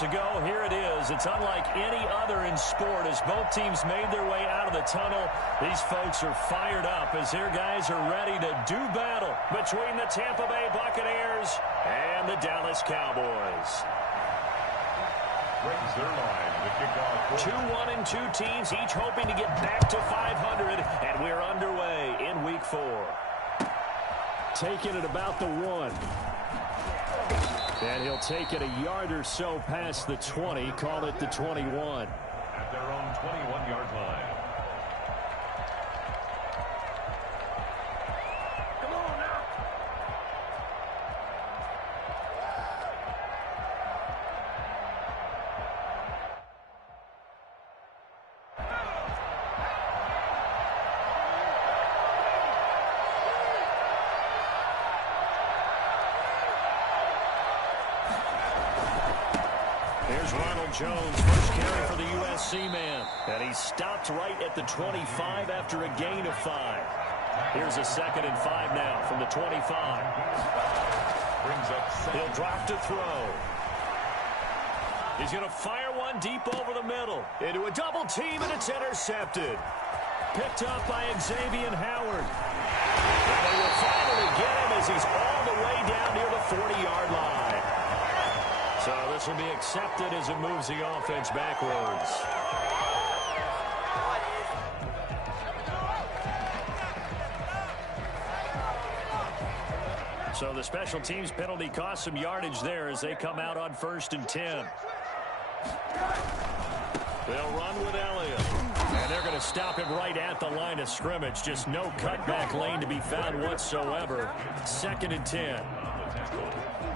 minutes ago, here it is. It's unlike any other in sport as both teams made their way out of the tunnel. These folks are fired up as their guys are ready to do battle between the Tampa Bay Buccaneers and the Dallas Cowboys. Brings their line to kick off. 2-1-2 teams, each hoping to get back to 500, and we're underway in Week 4. Taking it about the 1. And he'll take it a yard or so past the 20, call it the 21. At their own 21-yard line. Here's Ronald Jones, first carry for the USC man. And he stopped right at the 25 after a gain of 5. Here's a 2nd and 5 now from the 25. Brings up second. He'll drop to throw. He's going to fire one deep over the middle. Into a double team, and it's intercepted. Picked up by Xavier Howard. And they will finally get him as he's all the way down near the 40-yard line. So this will be accepted as it moves the offense backwards. So the special teams penalty cost some yardage there as they come out on 1st and 10. They'll run with Elliott. And they're going to stop him right at the line of scrimmage. Just no cutback lane to be found whatsoever. 2nd and 10.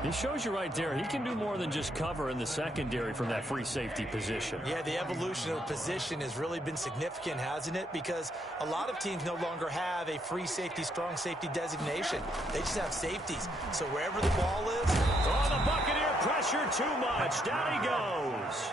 It shows you right there, he can do more than just cover in the secondary from that free safety position. Yeah, the evolution of the position has really been significant, hasn't it? Because a lot of teams no longer have a free safety, strong safety designation. They just have safeties. So wherever the ball is... Oh, the Buccaneer pressure too much. Down he goes.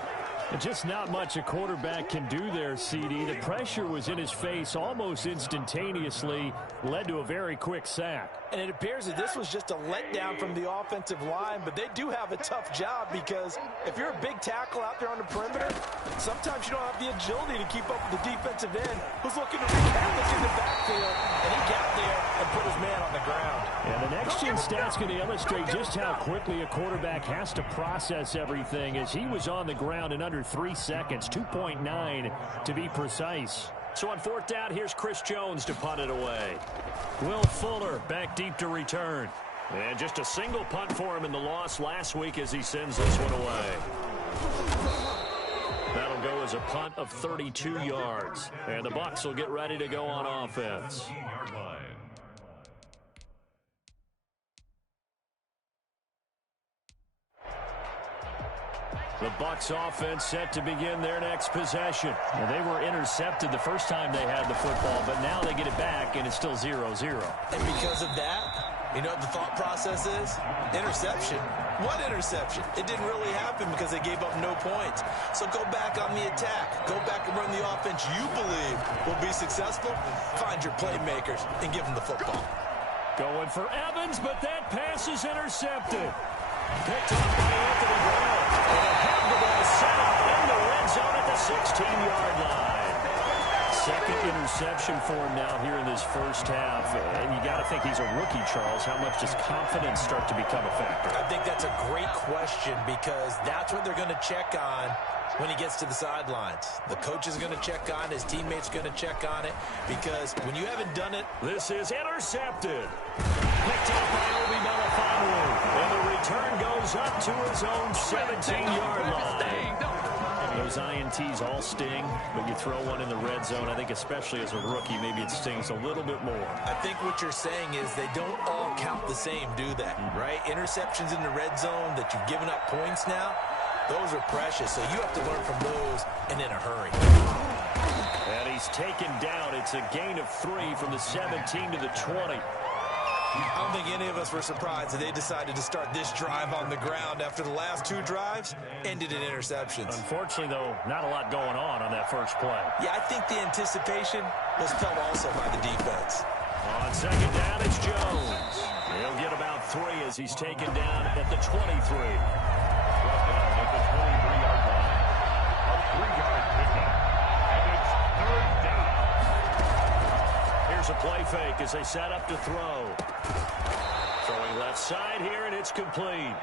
Just not much a quarterback can do there, CD. The pressure was in his face almost instantaneously, led to a very quick sack. And it appears that this was just a letdown from the offensive line, but they do have a tough job because if you're a big tackle out there on the perimeter, sometimes you don't have the agility to keep up with the defensive end who's looking to wreak havoc in the backfield, and he got there and put his man on the ground. And the next gen stat's going to illustrate just how quickly a quarterback has to process everything as he was on the ground in under 3 seconds, 2.9 to be precise. So on 4th down, here's Chris Jones to punt it away. Will Fuller back deep to return. And just a single punt for him in the loss last week as he sends this one away. That'll go as a punt of 32 yards. And the Bucs will get ready to go on offense. The Bucs offense set to begin their next possession. Well, they were intercepted the first time they had the football, but now they get it back, and it's still 0-0. And because of that, you know what the thought process is? Interception. What interception? It didn't really happen because they gave up no points. So go back on the attack. Go back and run the offense you believe will be successful. Find your playmakers and give them the football. Going for Evans, but that pass is intercepted. Picked up by Anthony Brown. And a head the ball set up in the red zone at the 16-yard line. 2nd interception for him now here in this first half. And you got to think he's a rookie, Charles. How much does confidence start to become a factor? I think that's a great question because that's what they're going to check on when he gets to the sidelines. The coach is going to check on, his teammates going to check on it because when you haven't done it... This is intercepted. Picked up by Obi Melifonwu. And the return goes up to his own 17-yard line. Those INTs all sting, but you throw one in the red zone, I think especially as a rookie, maybe it stings a little bit more. I think what you're saying is they don't all count the same, do they? Right? Interceptions in the red zone that you've given up points now, those are precious, so you have to learn from those and in a hurry. And he's taken down. It's a gain of 3 from the 17 to the 20. I don't think any of us were surprised that they decided to start this drive on the ground after the last 2 drives ended in interceptions. Unfortunately, though, not a lot going on that first play. Yeah, I think the anticipation was felt also by the defense. On 2nd down, it's Jones. He'll get about 3 as he's taken down at the 23. play fake as they set up to throw. Throwing left side here, and it's complete.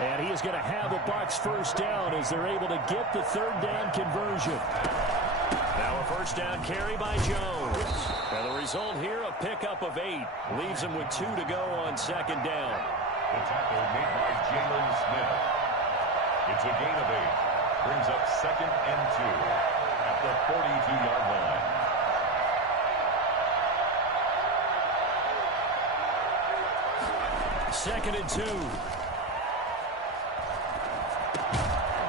And he is going to have a Bucs first down as they're able to get the third down conversion. Now a first down carry by Jones. And the result here, a pickup of 8. Leaves him with 2 to go on second down. The tackle made by Jalen Smith. It's a gain of 8. Brings up 2nd and 2 at the 42-yard line. Second and 2.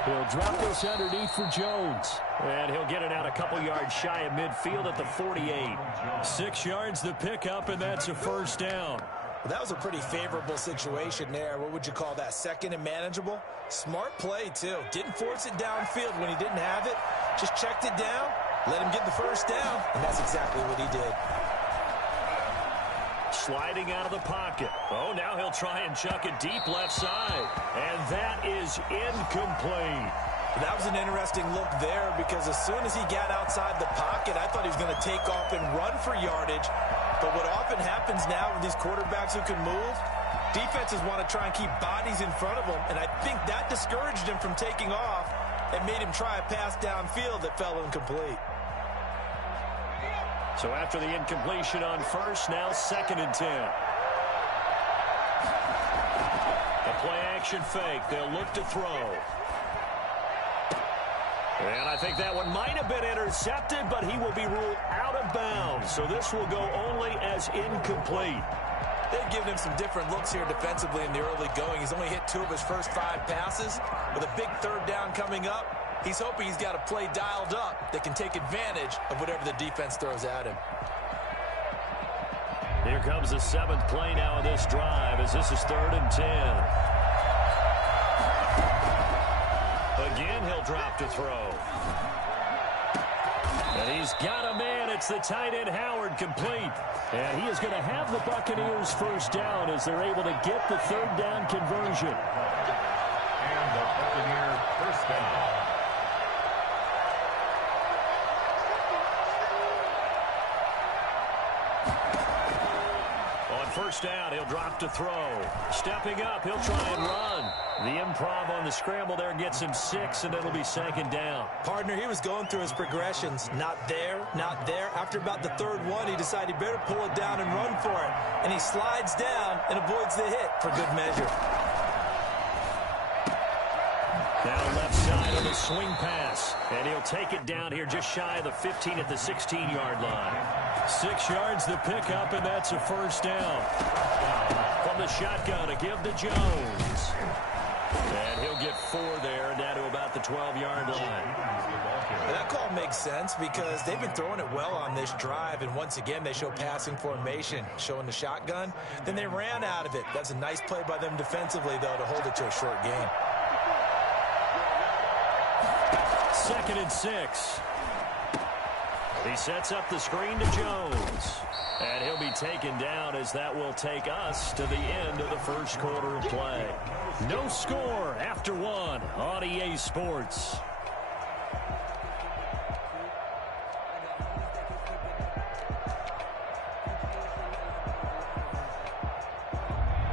He'll drop this underneath for Jones. And he'll get it out a couple yards shy of midfield at the 48. 6 yards the pickup, and that's a first down. Well, that was a pretty favorable situation there. What would you call that? Second and manageable? Smart play, too. Didn't force it downfield when he didn't have it. Just checked it down, let him get the first down, and that's exactly what he did. Sliding out of the pocket. Oh, now he'll try and chuck it deep left side. And that is incomplete. That was an interesting look there because as soon as he got outside the pocket, I thought he was going to take off and run for yardage. But what often happens now with these quarterbacks who can move, defenses want to try and keep bodies in front of them, and I think that discouraged him from taking off and made him try a pass downfield that fell incomplete. So after the incompletion on first, now 2nd and 10. A play-action fake. They'll look to throw. And I think that one might have been intercepted, but he will be ruled out of bounds. So this will go only as incomplete. They've given him some different looks here defensively in the early going. He's only hit 2 of his first 5 passes. With a big third down coming up, he's hoping he's got a play dialed up that can take advantage of whatever the defense throws at him. Here comes the 7th play now of this drive as this is 3rd and 10. Again, he'll drop to throw. And he's got a man. It's the tight end Howard, complete. And he is going to have the Buccaneers first down as they're able to get the third down conversion. And the Buccaneers first down. First down, he'll drop to throw. Stepping up, he'll try and run. The improv on the scramble there gets him 6, and it'll be 2nd down. Partner, he was going through his progressions. Not there, not there. After about the 3rd one, he decided he better pull it down and run for it. And he slides down and avoids the hit for good measure. Now left side on the swing pass. And he'll take it down here just shy of the 15 at the 16-yard line. 6 yards the pickup, and that's a first down. From the shotgun, a give to Jones. And he'll get 4 there, down to about the 12-yard line. That call makes sense because they've been throwing it well on this drive, and once again they show passing formation, showing the shotgun. Then they ran out of it. That's a nice play by them defensively, though, to hold it to a short gain. 2nd and 6. He sets up the screen to Jones. And he'll be taken down as that will take us to the end of the first quarter of play. No score after 1 on EA Sports.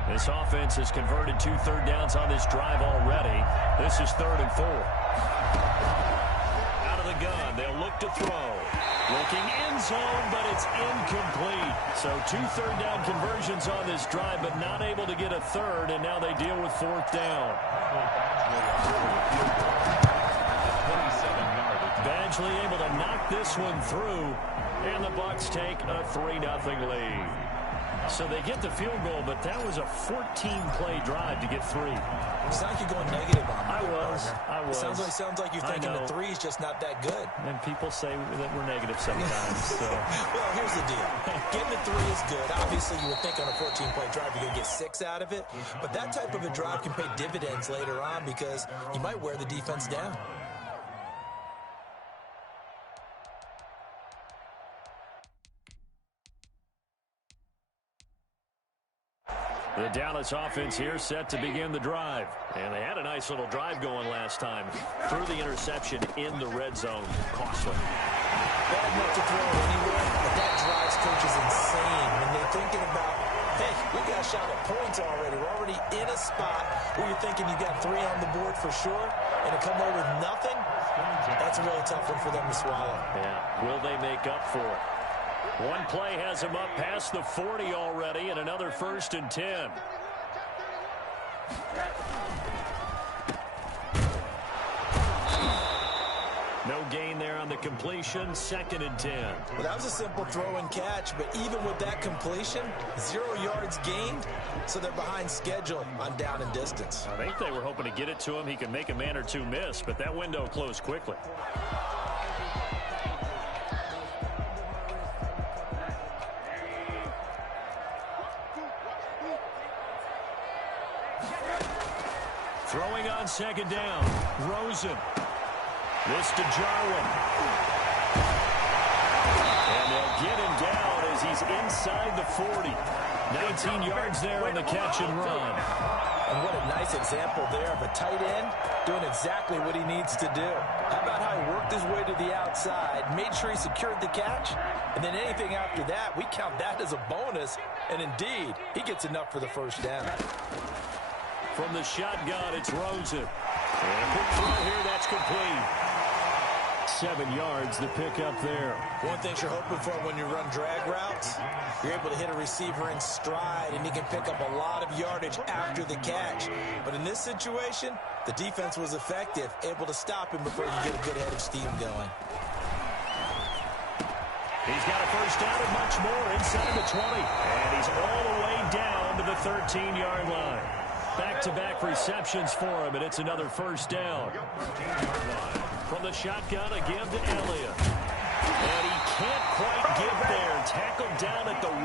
This offense has converted 2 third downs on this drive already. This is 3rd and 4. Out of the gun, they'll look to throw. Looking end zone, but it's incomplete. So 2 third down conversions on this drive, but not able to get a third, and now they deal with 4th down. Badgley able to knock this one through, and the Bucs take a 3-0 lead. So they get the field goal, but that was a 14-play drive to get 3. It's like you're going negative on me. I was. Sounds like you're thinking the 3 is just not that good. And people say that we're negative sometimes. So. Well, here's the deal. Getting a 3 is good. Obviously, you would think on a 14-play drive you're going to get 6 out of it. But that type of a drive can pay dividends later on because you might wear the defense down. The Dallas offense here set to begin the drive. And they had a nice little drive going last time. Threw the interception in the red zone. Costly. Bad enough to throw anywhere, but that drives coaches insane when they're thinking about, hey, we got a shot at points already. We're already in a spot where you're thinking you got 3 on the board for sure, and to come away with nothing, that's a really tough one for them to swallow. Yeah, will they make up for it? One play has him up past the 40 already, and another 1st and 10. No gain there on the completion, 2nd and 10. Well, that was a simple throw and catch, but even with that completion, 0 yards gained, so they're behind schedule on down and distance. I think they were hoping to get it to him. He could make a man or two miss, but that window closed quickly. Throwing on 2nd down, Rosen. This to Jarwin. And they'll get him down as he's inside the 40. 19 yards there on the catch and run. And what a nice example there of a tight end doing exactly what he needs to do. How about how he worked his way to the outside, made sure he secured the catch, and then anything after that, we count that as a bonus. And indeed, he gets enough for the 1st down. From the shotgun, it's Rosen. And a quick throw here, that's complete. 7 yards, the pickup there. One thing you're hoping for when you run drag routes, you're able to hit a receiver in stride, and he can pick up a lot of yardage after the catch. But in this situation, the defense was effective, able to stop him before you get a good head of steam going. He's got a 1st down and much more inside the 20. And he's all the way down to the 13-yard line. Back-to-back receptions for him, and it's another 1st down. From the shotgun, a give to Elliott. And he can't quite get there. Tackled down at the 1.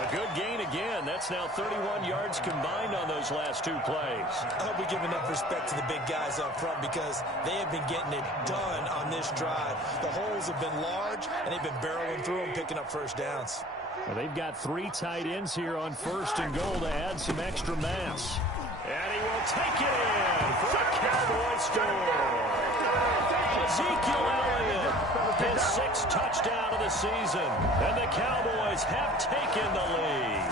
A good gain again. That's now 31 yards combined on those last 2 plays. I hope we give enough respect to the big guys up front because they have been getting it done on this drive. The holes have been large, and they've been barreling through them, picking up 1st downs. Well, they've got 3 tight ends here on 1st and goal to add some extra mass. And he will take it in for the Cowboy score. Ezekiel Elliott, his 6th touchdown of the season. And the Cowboys have taken the lead.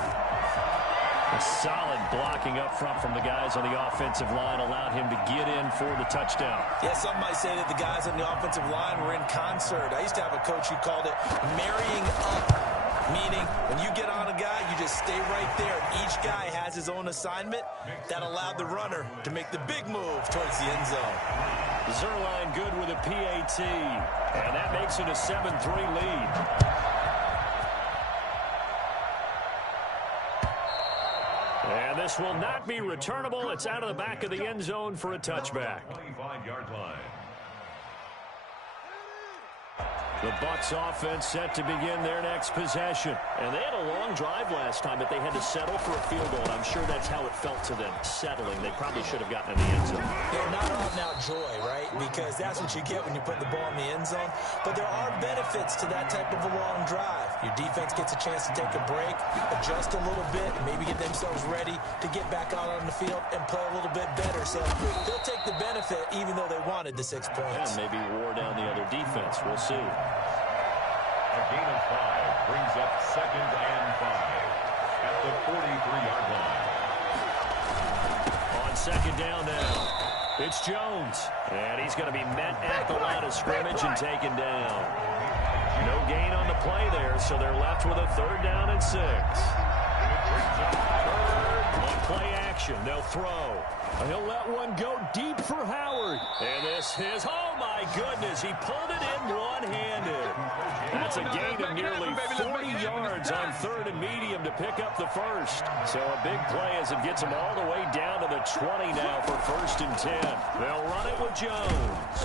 A solid blocking up front from the guys on the offensive line allowed him to get in for the touchdown. Yeah, some might say that the guys on the offensive line were in concert. I used to have a coach who called it marrying up. Meaning, when you get on a guy, you just stay right there. Each guy has his own assignment. That allowed the runner to make the big move towards the end zone. Zuerlein good with a PAT. And that makes it a 7-3 lead. And this will not be returnable. It's out of the back of the end zone for a touchback. 25-yard line. The Bucs offense set to begin their next possession. And they had a long drive last time, but they had to settle for a field goal. And I'm sure that's how it felt to them, settling. They probably should have gotten in the end zone. Yeah, not out-and-out joy, right? Because that's what you get when you put the ball in the end zone. But there are benefits to that type of a long drive. Your defense gets a chance to take a break, adjust a little bit, maybe get themselves ready to get back out on the field and play a little bit better. So they'll take the benefit even though they wanted the 6 points. And maybe wore down the other defense. We'll see. A gain of 5 brings up 2nd and 5 at the 43-yard line. On 2nd down now, it's Jones. And he's going to be met at the line of scrimmage and taken down. No gain on the play there, so they're left with a 3rd down and 6. On play action, they'll throw. He'll let one go deep for Howard. And this is, oh my goodness, he pulled it in one-handed. That's a gain of nearly 40 yards on 3rd and medium to pick up the 1st. So a big play as it gets him all the way down to the 20 now for 1st and 10. They'll run it with Jones.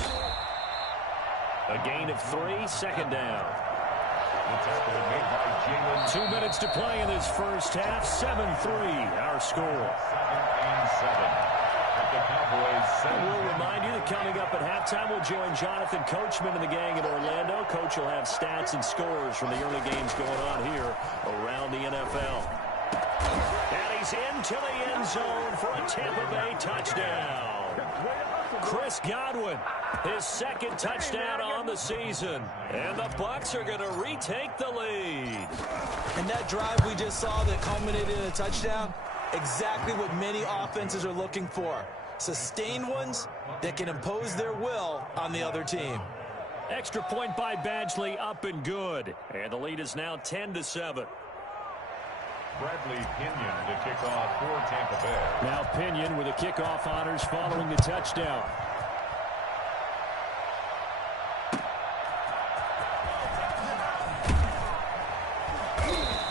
A gain of 3, 2nd down. 2 minutes to play in this first half. 7-3, our score. 2nd and 7. We'll remind you that coming up at halftime, we'll join Jonathan Coachman and the gang in Orlando. Coach will have stats and scores from the early games going on here around the NFL. And he's into the end zone for a Tampa Bay touchdown. Chris Godwin, his second touchdown on the season. And the Bucs are going to retake the lead. And that drive we just saw that culminated in a touchdown, exactly what many offenses are looking for. Sustained ones that can impose their will on the other team. Extra point by Badgley, up and good. And the lead is now 10-7. Bradley Pinion to kick off for Tampa Bay. Now Pinion with the kickoff honors following the touchdown.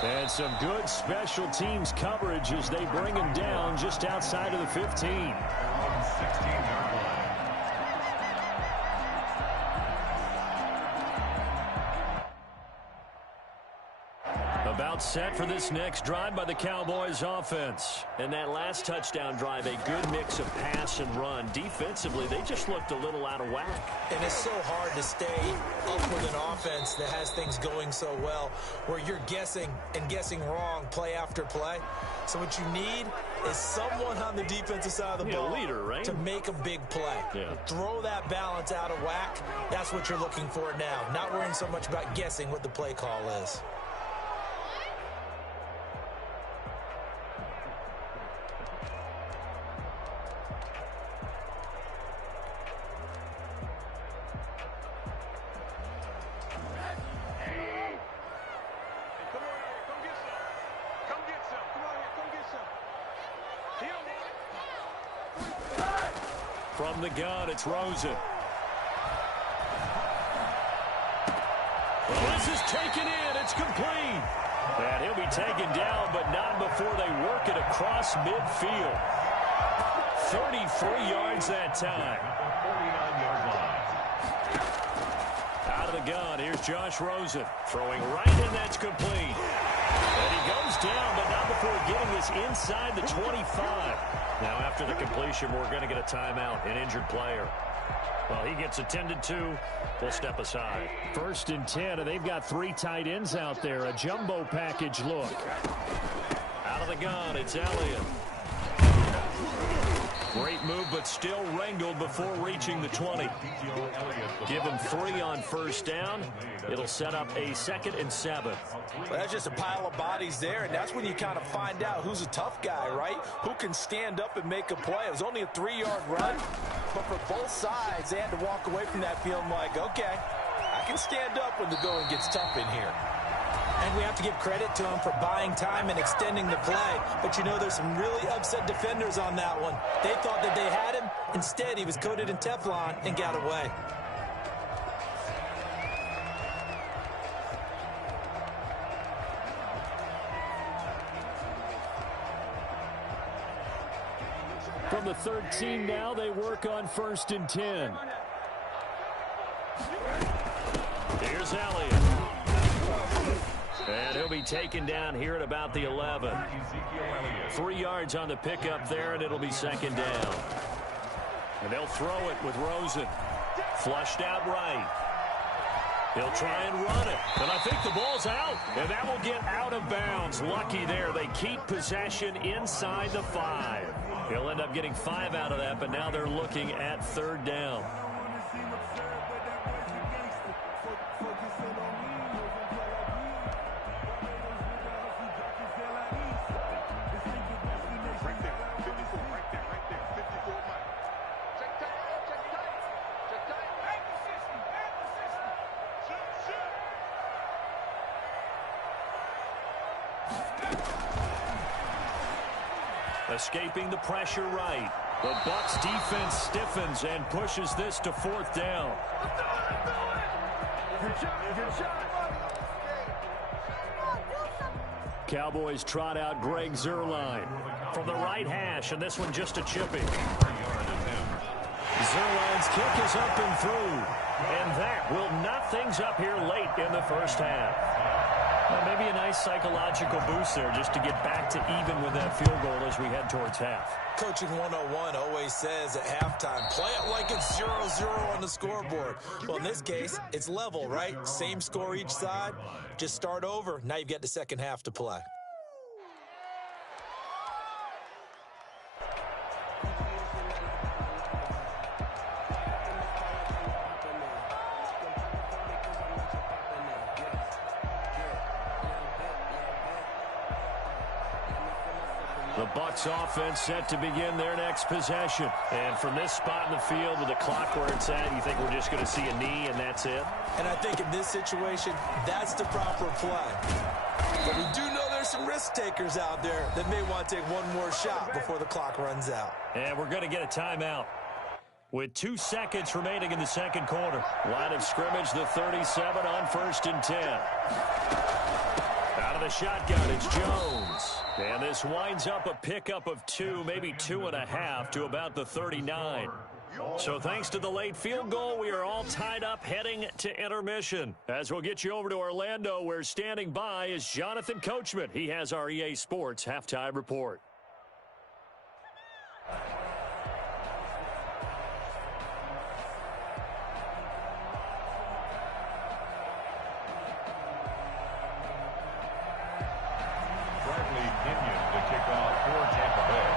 And some good special teams coverage as they bring him down just outside of the 15. 16-yard line. About set for this next drive by the Cowboys offense. And that last touchdown drive, a good mix of pass and run. Defensively, they just looked a little out of whack. And it's so hard to stay up with an offense that has things going so well, where you're guessing and guessing wrong play after play. So what you need is someone on the defensive side of the ball, leader, right? To make a big play. Yeah. Throw that balance out of whack. That's what you're looking for now. Not worrying so much about guessing what the play call is. From the gun, it's Rosen. Well, this is taken in. It's complete. And he'll be taken down, but not before they work it across midfield. 33 yards that time. 49-yard line. Out of the gun, here's Josh Rosen. Throwing right in, that's complete. And he goes down, but not before getting this inside the 25. Now, after the completion, we're going to get a timeout, an injured player. Well, he gets attended to. We'll step aside. 1st and 10, and they've got 3 tight ends out there. A jumbo package look. Out of the gun, it's Elliott. Great move, but still wrangled before reaching the 20. Give him 3 on 1st down. It'll set up a 2nd and 7. Well, that's just a pile of bodies there, and that's when you kind of find out who's a tough guy, right? Who can stand up and make a play. It was only a 3-yard run, but for both sides, they had to walk away from that feeling like, okay, I can stand up when the going gets tough in here. And we have to give credit to him for buying time and extending the play. But, you know, there's some really upset defenders on that one. They thought that they had him. Instead, he was coated in Teflon and got away. From the 13 now, they work on 1st and 10. Here's Elliott. And he'll be taken down here at about the 11. 3 yards on the pickup there, and it'll be 2nd down. And they'll throw it with Rosen. Flushed out right. He'll try and run it. And I think the ball's out. And that will get out of bounds. Lucky there. They keep possession inside the 5. He'll end up getting 5 out of that, but now they're looking at 3rd down. Escaping the pressure right. The Bucs defense stiffens and pushes this to 4th down. Cowboys trot out Greg Zuerlein from the right hash, and this one just a chipping. Zuerlein's kick is up and through, and that will knot things up here late in the 1st half. Well, maybe a nice psychological boost there just to get back to even with that field goal as we head towards half. Coaching 101 always says at halftime, play it like it's 0-0 on the scoreboard. Well, in this case, it's level, right? Same score each side. Just start over. Now you've got the second half to play. The Bucs offense set to begin their next possession. And from this spot in the field with the clock where it's at, you think we're just going to see a knee and that's it? And I think in this situation, that's the proper play. But we do know there's some risk takers out there that may want to take one more shot before the clock runs out. And we're going to get a timeout with 2 seconds remaining in the second quarter. Line of scrimmage, the 37 on 1st and 10. Out of the shotgun, it's Jones. And this winds up a pickup of 2, maybe 2.5 to about the 39. So thanks to the late field goal, we are all tied up heading to intermission. As we'll get you over to Orlando, where standing by is Jonathan Coachman. He has our EA Sports halftime report. Bradley Pinion to kick off for Tampa Bay.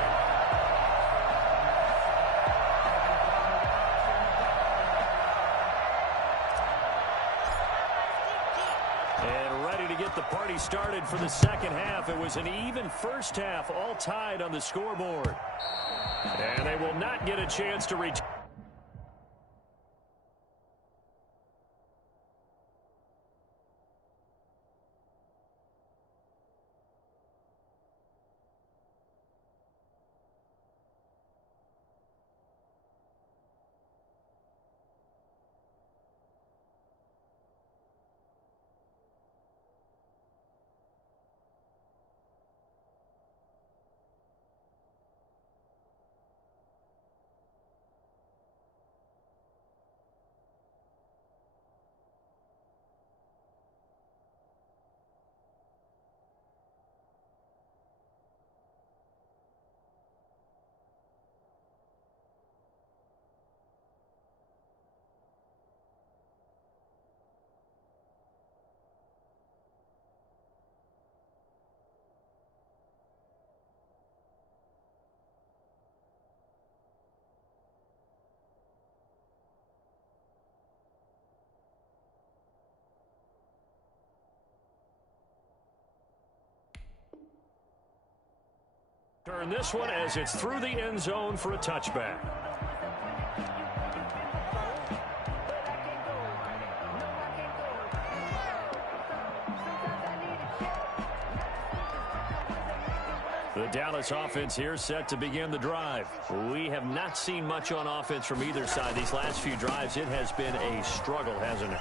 And ready to get the party started for the second half. It was an even first half, all tied on the scoreboard. And they will not get a chance to reach. Turn this one as it's through the end zone for a touchback. The Dallas offense here set to begin the drive. We have not seen much on offense from either side. These last few drives, it has been a struggle, hasn't it?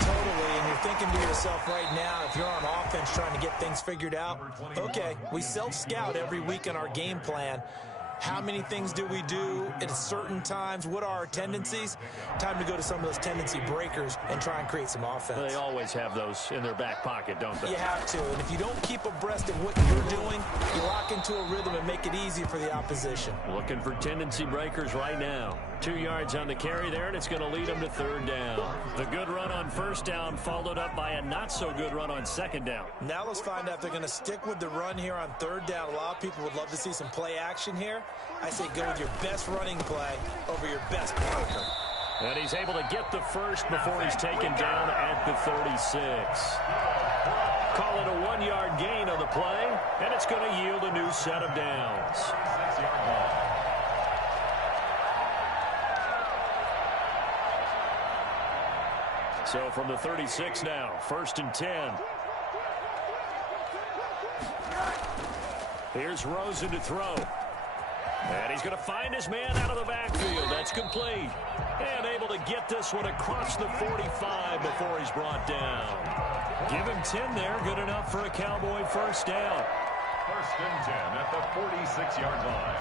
Totally, and you're thinking to yourself right now, if you're on offense trying to get things figured out, okay, we self-scout every week in our game plan. How many things do we do at certain times? What are our tendencies? Time to go to some of those tendency breakers and try and create some offense. They always have those in their back pocket, don't they? You have to, and if you don't keep abreast of what you're doing, you lock into a rhythm and make it easy for the opposition. Looking for tendency breakers right now. 2 yards on the carry there, and it's going to lead them to 3rd down. The good run on 1st down followed up by a not-so-good run on 2nd down. Now let's find out if they're going to stick with the run here on 3rd down. A lot of people would love to see some play action here. I say go with your best running play over your best blocker. And he's able to get the first before he's taken down at the 36. Call it a 1-yard gain on the play, and it's going to yield a new set of downs. 6-yard line. So from the 36 now, 1st and 10. Here's Rosen to throw. And he's going to find his man out of the backfield. That's complete. And able to get this one across the 45 before he's brought down. Give him 10 there. Good enough for a Cowboy 1st down. 1st and 10 at the 46-yard line.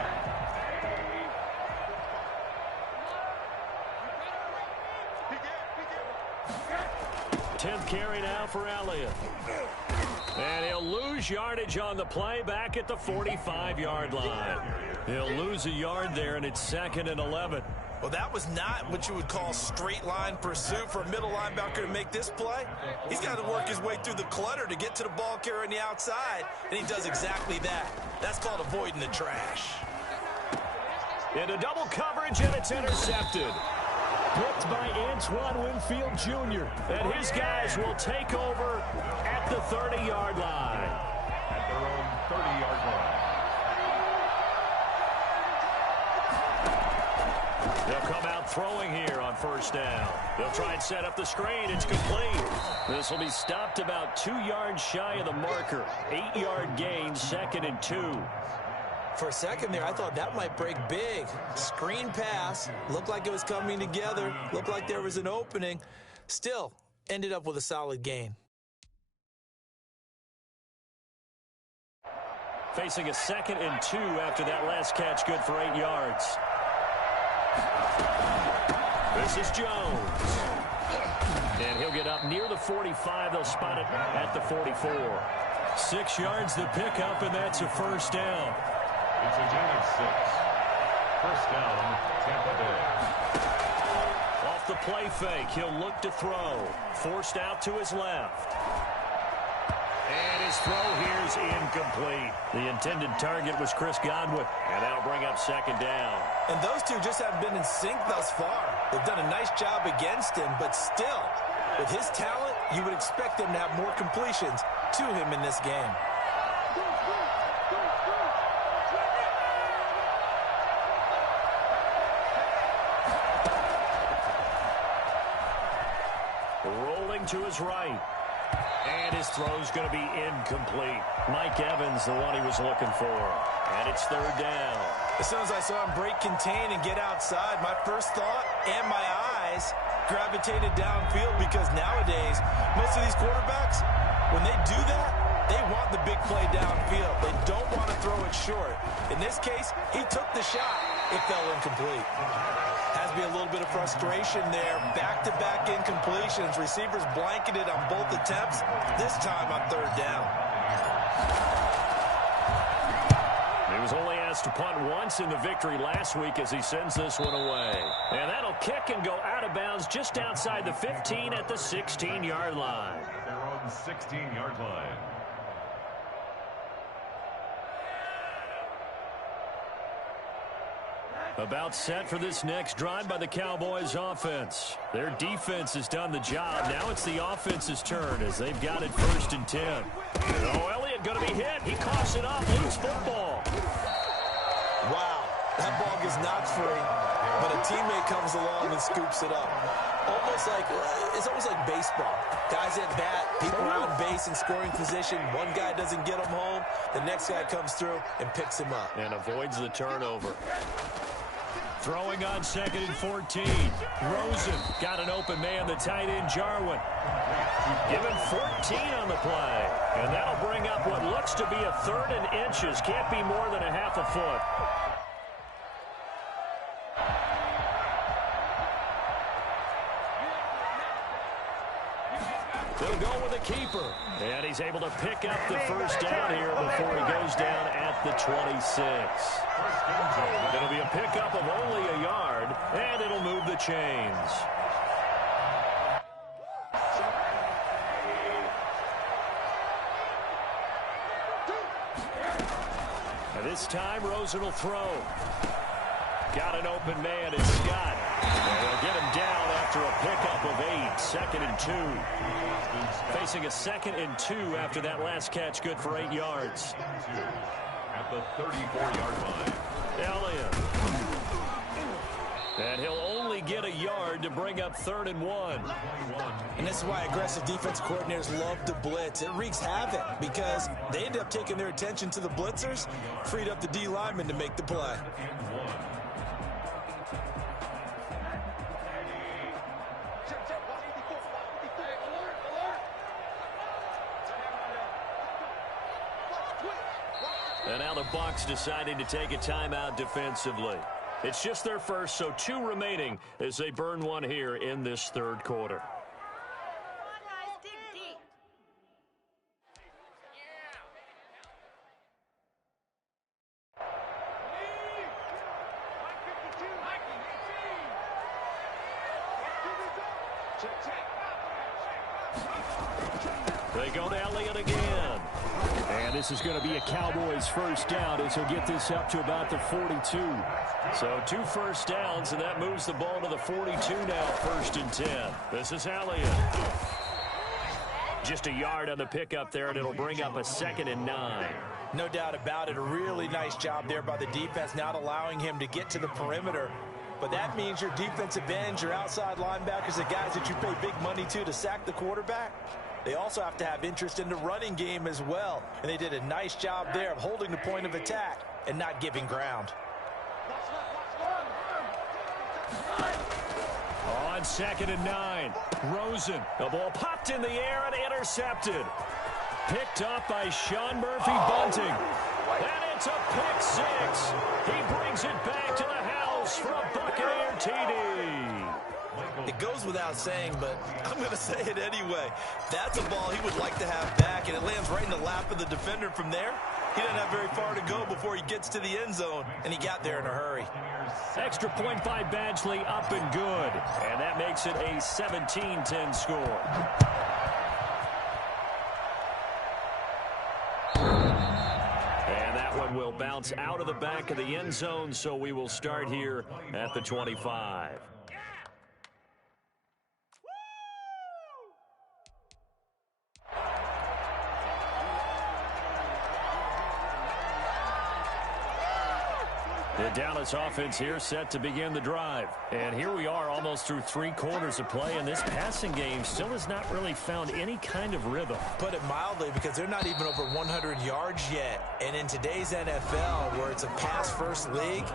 10th carry now for Elliott. And he'll lose yardage on the play back at the 45-yard line. He'll lose a yard there, and it's 2nd and 11. Well, that was not what you would call straight line pursuit for a middle linebacker to make this play. He's got to work his way through the clutter to get to the ball carrier on the outside, and he does exactly that. That's called avoiding the trash. Into double coverage, and it's intercepted. Picked by Antoine Winfield Jr. And his guys will take over at the 30-yard line. At their own 30-yard line. They'll come out throwing here on first down. They'll try and set up the screen. It's complete. This will be stopped about 2 yards shy of the marker. 8-yard gain, 2nd and 2. For a second there, I thought that might break big. Screen pass. Looked like it was coming together. Looked like there was an opening. Still, ended up with a solid gain. Facing a 2nd and 2 after that last catch, good for 8 yards. This is Jones. And he'll get up near the 45. They'll spot it at the 44. 6 yards the pickup, and that's a first down. It's a gain of 6. First down, Tampa Bay. Off the play fake, he'll look to throw. Forced out to his left. And his throw here is incomplete. The intended target was Chris Godwin, and that'll bring up 2nd down. And those two just haven't been in sync thus far. They've done a nice job against him, but still, with his talent, you would expect him to have more completions to him in this game. Rolling to his right. And his throw's going to be incomplete. Mike Evans, the one he was looking for. And it's 3rd down. As soon as I saw him break contain and get outside, my first thought and my eyes gravitated downfield, because nowadays, most of these quarterbacks, when they do that, they want the big play downfield. They don't want to throw it short. In this case, he took the shot. It fell incomplete. Has to be a little bit of frustration there. Back-to-back incompletions. Receivers blanketed on both attempts, this time on 3rd down. He was only asked to punt once in the victory last week as he sends this one away. And that'll kick and go out of bounds just outside the 15 at the 16-yard line. They're on the 16-yard line. About set for this next drive by the Cowboys offense. Their defense has done the job. Now it's the offense's turn as they've got it 1st and 10. Oh, Elliott going to be hit. He coughs it up. Loose football. Wow, that ball gets knocked free, but a teammate comes along and scoops it up. It's almost like baseball. Guys at bat, people are on base in scoring position. One guy doesn't get him home. The next guy comes through and picks him up. And avoids the turnover. Throwing on 2nd and 14. Rosen got an open man, the tight end Jarwin. Given 14 on the play. And that'll bring up what looks to be a 3rd and inches. Can't be more than a half a foot. They'll go with a keeper. And he's able to pick up the first down here before he goes down at the 26. It'll be a pickup of only a yard, and it'll move the chains. And this time, Rosen will throw. Got an open man, it's Scott. They'll get him down after a pickup of 8, 2nd and 2. Facing a 2nd and 2 after that last catch, good for 8 yards. At the 34-yard line. Elliott. And he'll only get a yard to bring up 3rd and 1. And this is why aggressive defense coordinators love to blitz. It wreaks havoc because they end up taking their attention to the blitzers, freed up the D lineman to make the play. And now the Bucs deciding to take a timeout defensively. It's just their first, so 2 remaining as they burn one here in this 3rd quarter. They go to Elliott again. And this is going to be a Cowboys first down as he'll get this up to about the 42. So 2 first downs, and that moves the ball to the 42 now, 1st and 10. This is Elliott. Just a yard on the pickup there, and it'll bring up a 2nd and 9. No doubt about it. A really nice job there by the defense, not allowing him to get to the perimeter but that means your defensive ends, your outside linebackers, the guys that you pay big money to sack the quarterback, they also have to have interest in the running game as well. And they did a nice job there of holding the point of attack and not giving ground. On 2nd and 9, Rosen. The ball popped in the air and intercepted. Picked up by Sean Murphy-Bunting. And it's a pick 6. He brings it back to the house for a Buccaneer TD. It goes without saying, but I'm going to say it anyway. That's a ball he would like to have back, and it lands right in the lap of the defender from there. He doesn't have very far to go before he gets to the end zone, and he got there in a hurry. Extra point by Badgley, up and good. And that makes it a 17-10 score. And that one will bounce out of the back of the end zone, so we will start here at the 25. The Dallas offense here set to begin the drive. And here we are almost through 3 quarters of play, and this passing game still has not really found any kind of rhythm. Put it mildly, because they're not even over 100 yards yet. And in today's NFL, where it's a pass-first league,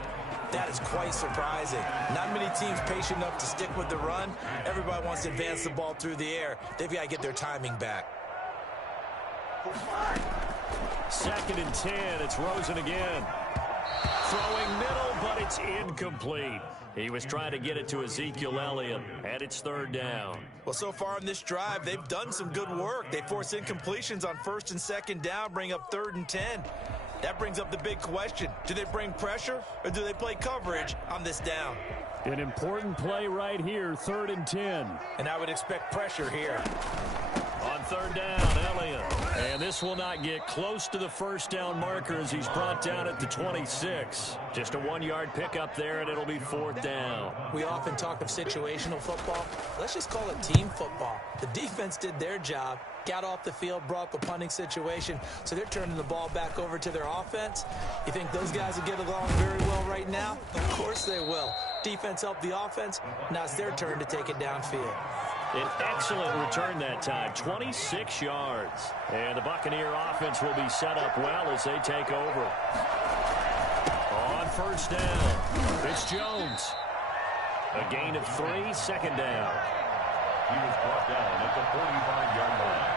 that is quite surprising. Not many teams patient enough to stick with the run. Everybody wants to advance the ball through the air. They've got to get their timing back. 2nd and 10, it's Rosen again. Throwing middle, but it's incomplete. He was trying to get it to Ezekiel Elliott, and it's 3rd down. Well, so far in this drive, they've done some good work. They force incompletions on 1st and 2nd down, bring up 3rd and 10. That brings up the big question. Do they bring pressure, or do they play coverage on this down? An important play right here, 3rd and 10. And I would expect pressure here. On 3rd down, Elliott. And this will not get close to the 1st down marker as he's brought down at the 26. Just a 1-yard pickup there, and it'll be 4th down. We often talk of situational football. Let's just call it team football. The defense did their job, got off the field, brought up a punting situation, so they're turning the ball back over to their offense. You think those guys will get along very well right now? Of course they will. Defense helped the offense. Now it's their turn to take it downfield. An excellent return that time, 26 yards. And the Buccaneer offense will be set up well as they take over. On 1st down, it's Jones. A gain of 3, 2nd down. He was brought down at the 45-yard line.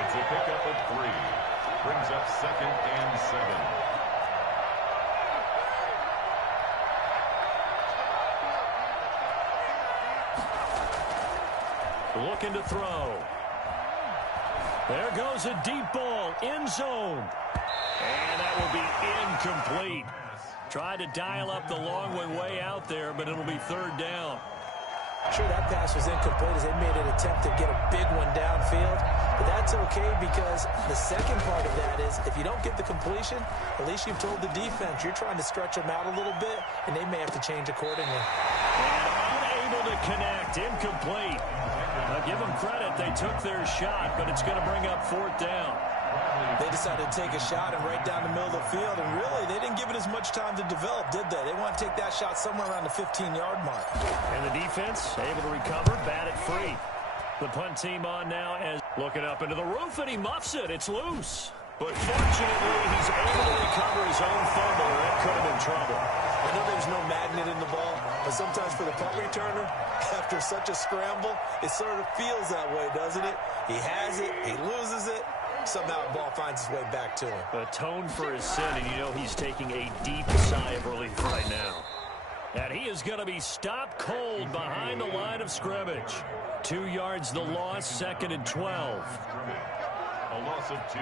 It's a pickup of 3. Brings up 2nd and 7. Looking to throw. There goes a deep ball, end zone. And that will be incomplete. Tried to dial up the long one way out there, but it'll be 3rd down. Sure, that pass was incomplete as they made an attempt to get a big one downfield. But that's okay, because the second part of that is if you don't get the completion, at least you've told the defense you're trying to stretch them out a little bit, and they may have to change accordingly. And unable to connect, incomplete. Give them credit, they took their shot, but it's going to bring up 4th down. They decided to take a shot and right down the middle of the field, and really, they didn't give it as much time to develop, did they? They want to take that shot somewhere around the 15-yard mark. And the defense able to recover, bat it free. The punt team on now as looking up into the roof, and he muffs it. It's loose. But fortunately, he's able to recover his own fumble, or that could have been trouble. I know there's no magnet in the ball, but sometimes for the punt returner, after such a scramble, it sort of feels that way, doesn't it? He has it, he loses it, somehow the ball finds its way back to him. Atone for his sin, and you know he's taking a deep sigh of relief right now. And he is going to be stopped cold behind the line of scrimmage. 2 yards the loss, 2nd and 12. A loss of 2.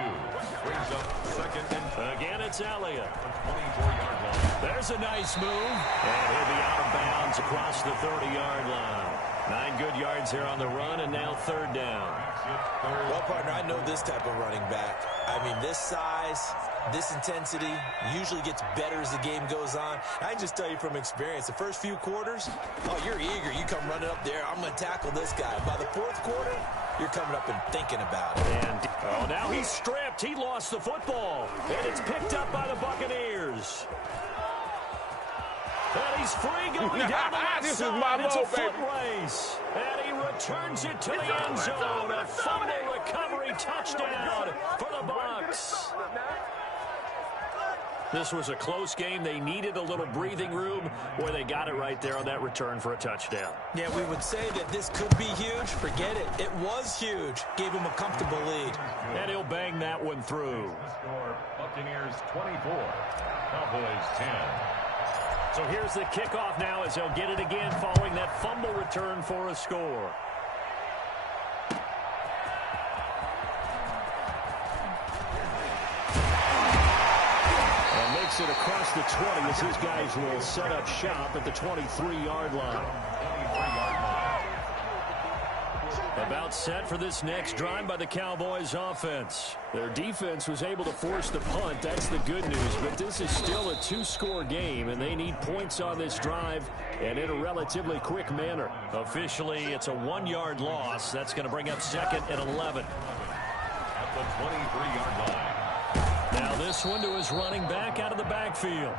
Brings up 2nd and 10. Again, it's Elliott. 24-yard line. There's a nice move. And he'll be out of bounds across the 30-yard line. 9 good yards here on the run, and now 3rd down. Well, partner, I know this type of running back. I mean, this size, this intensity usually gets better as the game goes on. I can just tell you from experience, the first few quarters, oh, you're eager. You come running up there, I'm going to tackle this guy. By the 4th quarter, you're coming up and thinking about it. And now he's stripped. He lost the football. And it's picked up by the Buccaneers. And he's free going down the left This side. is my It's a ball, foot baby. race. And he returns it to the end zone. A fumble recovery touchdown for the Bucs. This was a close game. They needed a little breathing room, where they got it right there on that return for a touchdown. Yeah, we would say that this could be huge. Forget it. It was huge. Gave him a comfortable lead. And he'll bang that one through. Score Buccaneers 24, Cowboys 10. So here's the kickoff now as they'll get it again following that fumble return for a score. And makes it across the 20 as his guys will set up shop at the 23-yard line. About set for this next drive by the Cowboys offense. Their defense was able to force the punt. That's the good news. But this is still a two-score game, and they need points on this drive and in a relatively quick manner. Officially, it's a 1-yard loss. That's going to bring up 2nd and 11. At the 23-yard line. Now this one to his running back out of the backfield.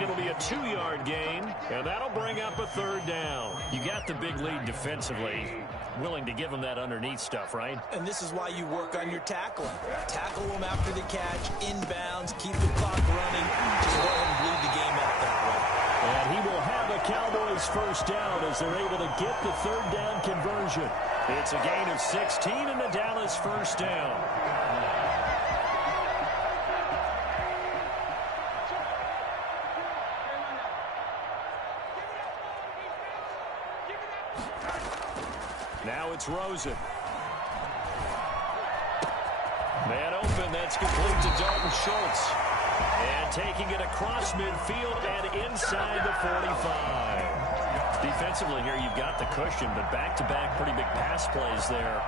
It'll be a 2-yard gain, and that'll bring up a 3rd down. You got the big lead defensively. Willing to give him that underneath stuff, right? And this is why you work on your tackling. Tackle him after the catch, inbounds, keep the clock running. Just let him bleed the game out that way. And he will have a Cowboys 1st down as they're able to get the 3rd down conversion. It's a gain of 16 and a Dallas 1st down. Now it's Rosen. Man open, that's complete to Dalton Schultz. And taking it across midfield and inside the 45. Defensively here, you've got the cushion, but back-to-back pretty big pass plays there.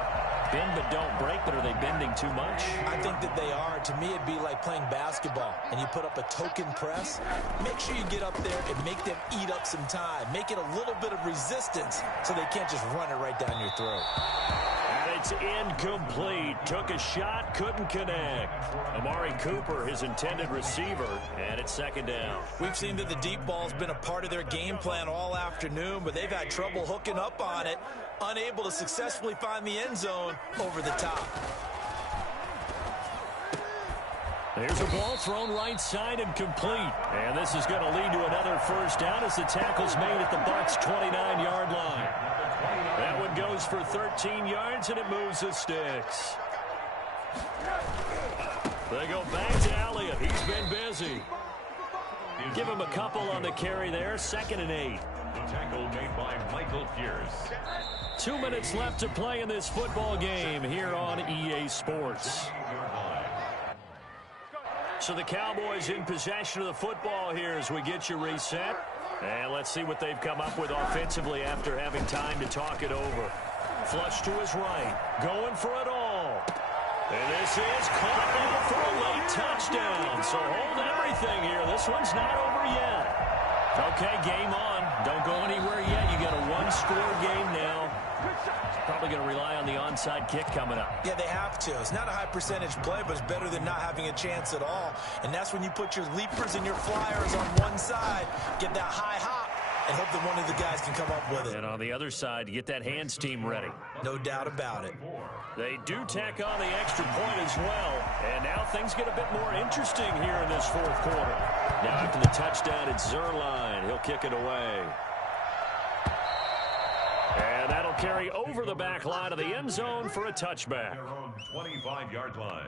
Bend but don't break, but are they bending too much? I think that they are. To me, it'd be like playing basketball, and you put up a token press. Make sure you get up there and make them eat up some time. Make it a little bit of resistance so they can't just run it right down your throat. And it's incomplete. Took a shot, couldn't connect. Amari Cooper, his intended receiver, and it's 2nd down. We've seen that the deep ball's been a part of their game plan all afternoon, but they've had trouble hooking up on it, unable to successfully find the end zone over the top. There's a ball thrown right side and complete. And this is going to lead to another 1st down as the tackle's made at the Bucs' 29-yard line. That one goes for 13 yards, and it moves the sticks. They go back to Elliott. He's been busy. Give him a couple on the carry there. 2nd and 8. The tackle made by Michael Pierce. 2 minutes left to play in this football game here on EA Sports. So the Cowboys in possession of the football here as we get you reset. And let's see what they've come up with offensively after having time to talk it over. Flush to his right. Going for it all. And this is caught now for a late touchdown. So hold everything here. This one's not over yet. Okay, game on. Don't go anywhere yet. You got a 1-score game now. Probably going to rely on the onside kick coming up. Yeah, they have to. It's not a high percentage play, but it's better than not having a chance at all. And that's when you put your leapers and your flyers on one side, get that high hop, and hope that one of the guys can come up with it. And on the other side, get that hands team ready. No doubt about it. They do tack on the extra point as well. And now things get a bit more interesting here in this 4th quarter. Now after the touchdown, it's Zuerlein. He'll kick it away. And that'll carry over the back line of the end zone for a touchback. 25-yard line.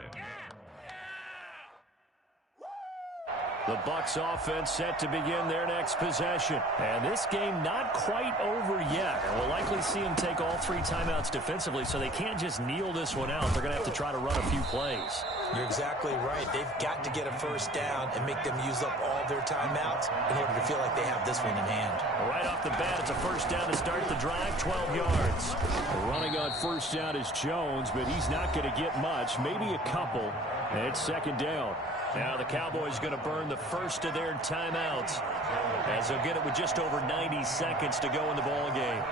The Bucs offense set to begin their next possession. And this game not quite over yet. And we'll likely see them take all 3 timeouts defensively, so they can't just kneel this one out. They're going to have to try to run a few plays. You're exactly right. They've got to get a 1st down and make them use up all their timeouts in order to feel like they have this one in hand. Right off the bat, it's a 1st down to start the drive, 12 yards. Running on 1st down is Jones, but he's not going to get much, maybe a couple. And it's 2nd down. Now the Cowboys going to burn the first of their timeouts as they'll get it with just over 90 seconds to go in the ball game.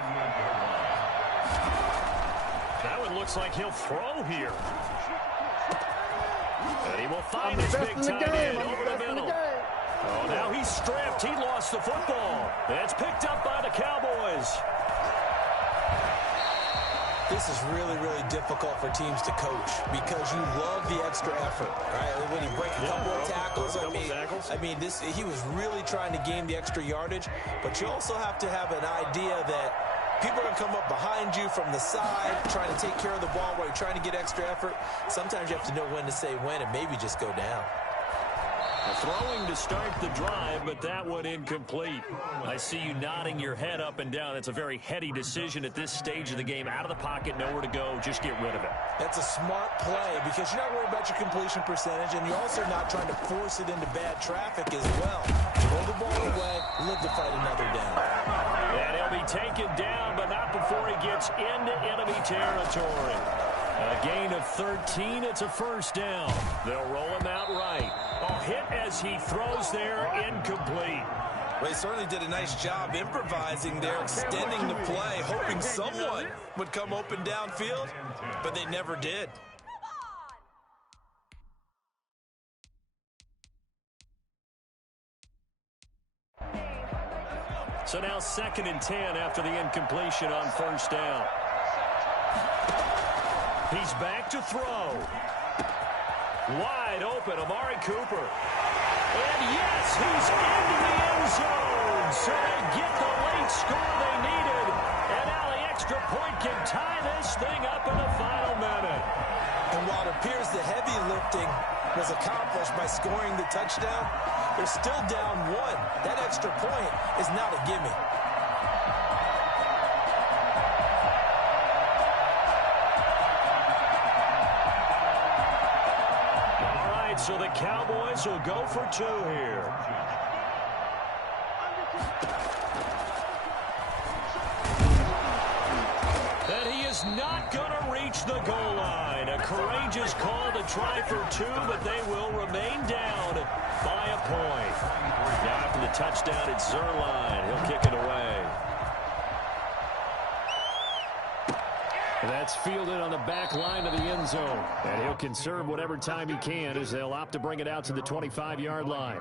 That one looks like he'll throw here. And he will find his big tight end over the middle. Oh, now he's stripped. He lost the football. It's picked up by the Cowboys. This is really, really difficult for teams to coach because you love the extra effort, right? When you break a couple of tackles, he was really trying to gain the extra yardage, but you also have to have an idea that people are going to come up behind you from the side, trying to take care of the ball while you're trying to get extra effort. Sometimes you have to know when to say when and maybe just go down. Throwing to start the drive, but that one incomplete. I see you nodding your head up and down. It's a very heady decision at this stage of the game. Out of the pocket, nowhere to go. Just get rid of it. That's a smart play because you're not worried about your completion percentage, and you're also not trying to force it into bad traffic as well. Throw the ball away, live to fight another down. And he'll be taken down, but not before he gets into enemy territory. A gain of 13. It's a first down. They'll roll him out right. A hit as he throws there, incomplete. Well, he certainly did a nice job improvising there, extending the play, hoping someone would come open downfield, but they never did. So now 2nd and 10 after the incompletion on first down. He's back to throw. Wide open, Amari Cooper. And yes, he's into the end zone. So they get the late score they needed. And now the extra point can tie this thing up in the final minute. And while it appears the heavy lifting was accomplished by scoring the touchdown, they're still down 1. That extra point is not a gimme. So the Cowboys will go for 2 here. And he is not going to reach the goal line. A courageous call to try for 2, but they will remain down by a point. Now after the touchdown, it's Zuerlein. He'll kick it away. That's fielded on the back line of the end zone. And he'll conserve whatever time he can as they'll opt to bring it out to the 25-yard line.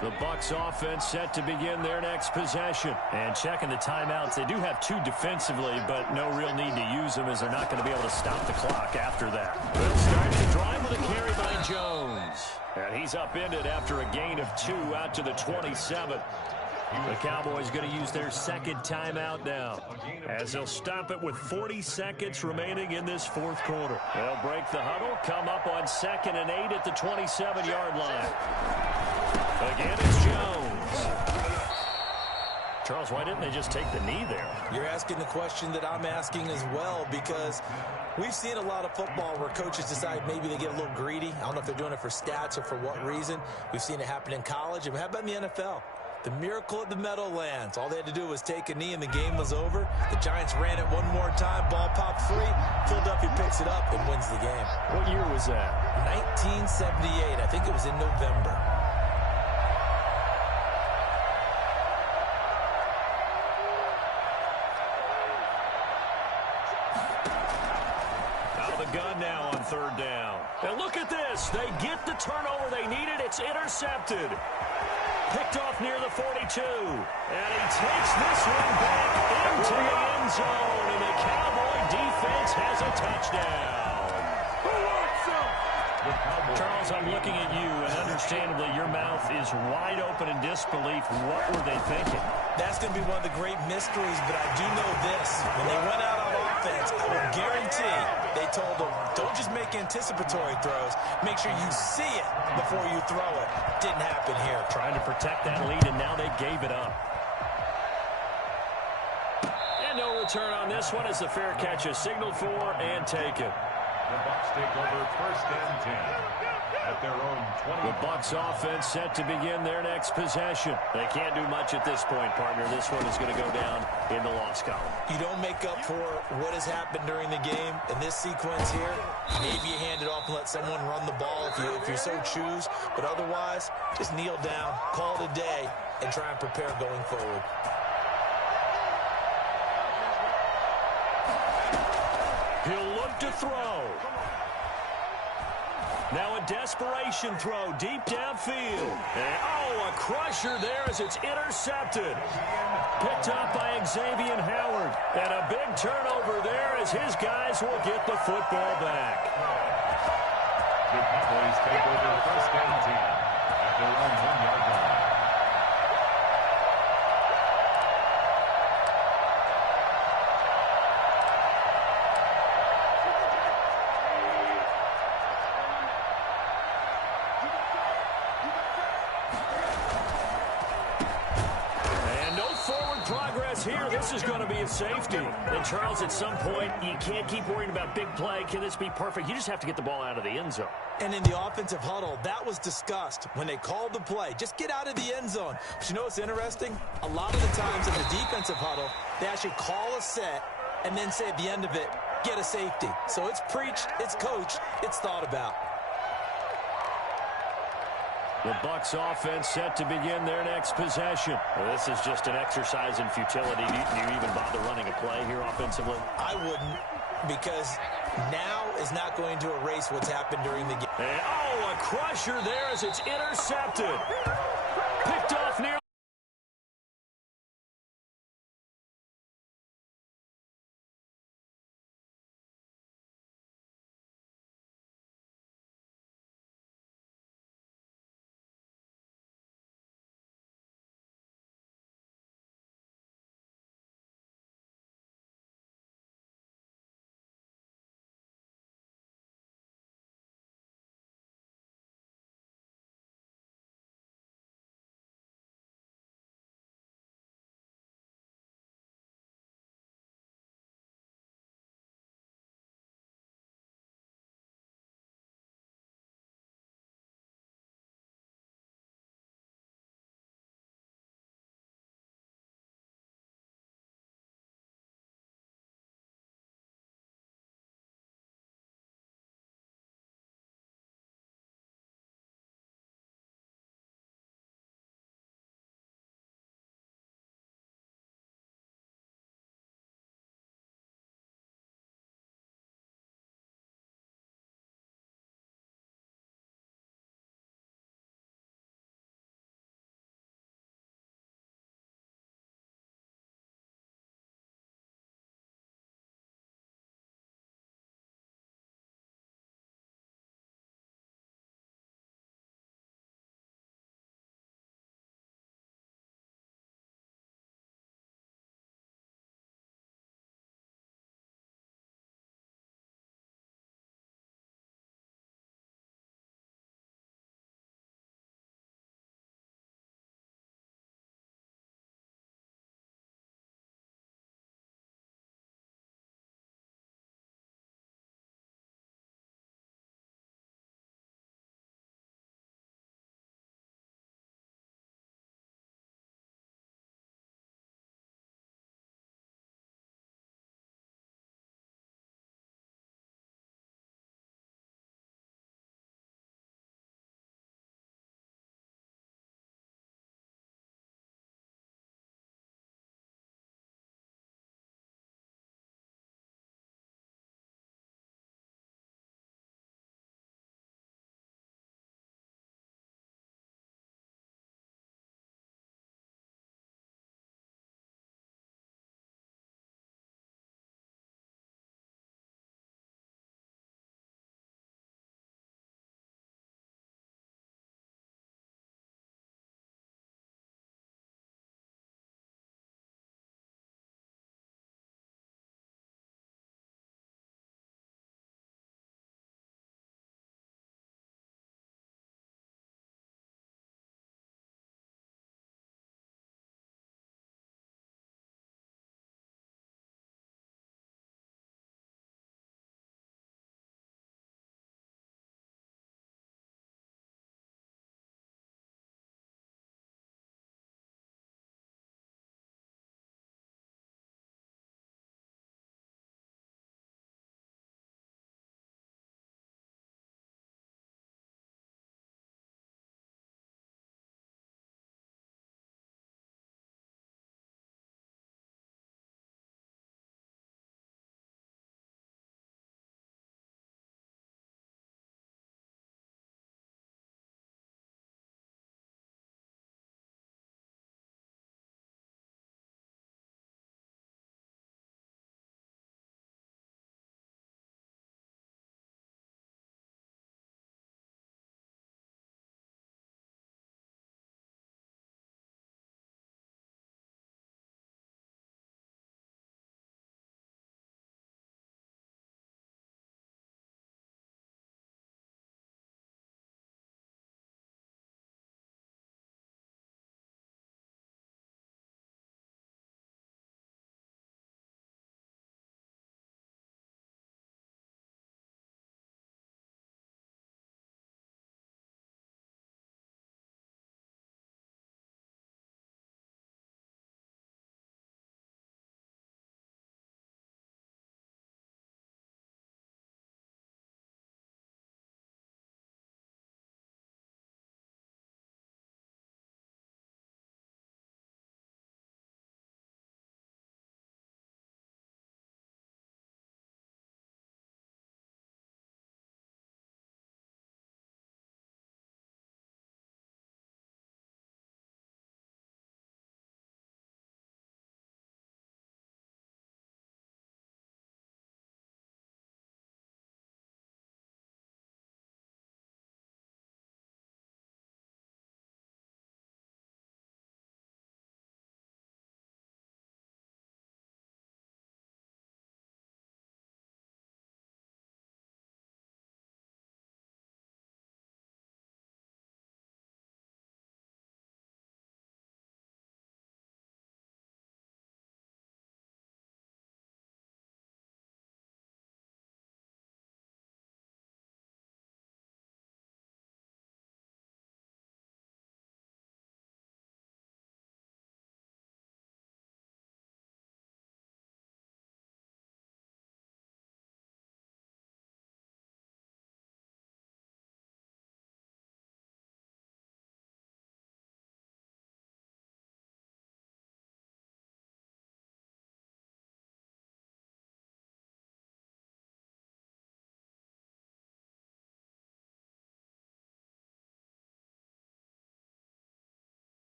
The Bucs offense set to begin their next possession. And checking the timeouts, they do have 2 defensively, but no real need to use them as they're not going to be able to stop the clock after that. They'll start the drive with a carry by Jones. And he's upended after a gain of 2 out to the 27. The Cowboys going to use their 2nd timeout now, as they'll stop it with 40 seconds remaining in this 4th quarter. They'll break the huddle, come up on 2nd and 8 at the 27-yard line. Again, it's Jones. Charles, why didn't they just take the knee there? You're asking the question that I'm asking as well, because we've seen a lot of football where coaches decide maybe they get a little greedy. I don't know if they're doing it for stats or for what reason. We've seen it happen in college. And how about in the NFL? The miracle at the Meadowlands. All they had to do was take a knee and the game was over. The Giants ran it one more time. Ball popped free. Philadelphia picks it up and wins the game. What year was that? 1978. I think it was in November. Gun now on 3rd down. And look at this. They get the turnover they needed. It's intercepted. Picked off near the 42. And he takes this one back into the end zone. And the Cowboy defense has a touchdown. Who wants some? Charles, I'm looking at you, and understandably, your mouth is wide open in disbelief. What were they thinking? That's going to be one of the great mysteries, but I do know this. When they went out on offense, I will guarantee they told them, don't just make anticipatory throws. Make sure you see it before you throw it. Didn't happen here. Trying to protect that lead, and now they gave it up. And no return on this one as the fair catch is signaled for and taken. The Bucs take over 1st and 10. at their own 20. The Bucs offense set to begin their next possession. They can't do much at this point, partner. This one is going to go down in the loss column. You don't make up for what has happened during the game in this sequence here. Maybe you hand it off and let someone run the ball if you so choose. But otherwise, just kneel down, call it a day, and try and prepare going forward. He'll look to throw. Now a desperation throw deep downfield. And, a crusher there as it's intercepted. Picked up by Xavier Howard. And a big turnover there as his guys will get the football back. The Cowboys take over first and 10 at their own 1-yard line. Here, this is going to be a safety. And, Charles, at some point, you can't keep worrying about big play. Can this be perfect? You just have to get the ball out of the end zone. And in the offensive huddle, that was discussed when they called the play. Just get out of the end zone. But you know what's interesting? A lot of the times in the defensive huddle, they actually call a set and then say at the end of it, get a safety. So it's preached, it's coached, it's thought about. The Bucs offense set to begin their next possession. Well, this is just an exercise in futility. Do you even bother running a play here offensively? I wouldn't, because now is not going to erase what's happened during the game. And, a crusher there as it's intercepted. Picked off near